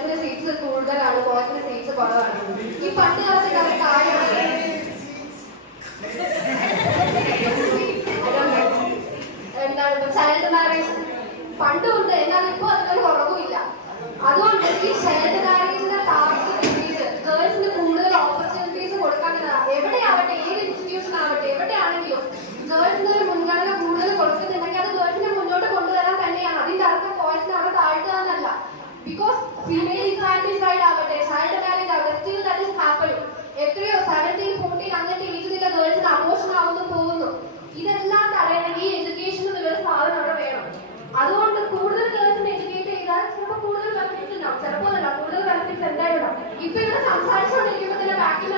ഗേൾസിന്റെ seats കൂടുതലാണ്, ബോയ്സിന്റെ seats കുറവാണ്. ഈ പണ്ട് കാലത്തെ എന്താണ് ചൈൽഡ് മാരേജ് പണ്ടുണ്ട്, എന്നാൽ ഇപ്പൊ അതിനൊരു കുറവുമില്ല. അതുകൊണ്ട് ഈ ചൈൽഡ് മാരേജിന്റെ ടാർഗറ്റ് കിട്ടിയിട്ട് ഗേൾസിന് കൂടുതൽ ഓപ്പർച്യൂണിറ്റീസ് കൊടുക്കാൻ എവിടെയാവട്ടെ, ഏത് ഇൻസ്റ്റിറ്റ്യൂഷൻ ആവട്ടെ, എവിടെയാണെങ്കിലും ഗേൾസിന് ഒരു മുൻഗണന കൂടുതൽ കൊടുക്കുന്നുണ്ടെങ്കിൽ അത് ഗേൾസിനെ മുന്നോട്ട് കൊണ്ടുവരാൻ തന്നെയാണ്. അതിന്റെ അർത്ഥം ബോയ്സിനെ അവിടെ താഴ്ത്തുക എന്നല്ല. ബിക്കോസ് ഫീമെയിൽ ഇൻഫാന്റിസൈഡ് ആവട്ടെ, ചൈൽഡ് മാരേജ് ആവട്ടെ, സ്റ്റിൽ ദാറ്റ് ഈസ് ഹാപ്പനിങ്. എത്രയോ 17, 14 അങ്ങനത്തെ ഏജിലുള്ള ഗേൾസിന് അബോർഷൻ ആവുന്നു പോകുന്നു. ഇതെല്ലാം തടയണമെങ്കിൽ ഈ എഡ്യൂക്കേഷൻ എന്നുള്ള സാധനം അവിടെ വേണം. അതുകൊണ്ട് കൂടുതൽ ഗേൾസിനെ എഡ്യൂക്കേറ്റ് ചെയ്താൽ ചിലപ്പോൾ കൂടുതൽ ബെനിഫിറ്റ്സ് ഉണ്ടാവും, ചിലപ്പോൾ അല്ല കൂടുതൽ ബെനിഫിറ്റ്സ് എന്തായാലും ഉണ്ടാവും. ഇപ്പൊ ഇവിടെ സംസാരിച്ചുകൊണ്ടിരിക്കുമ്പോൾ തന്നെ ബാക്കിൽ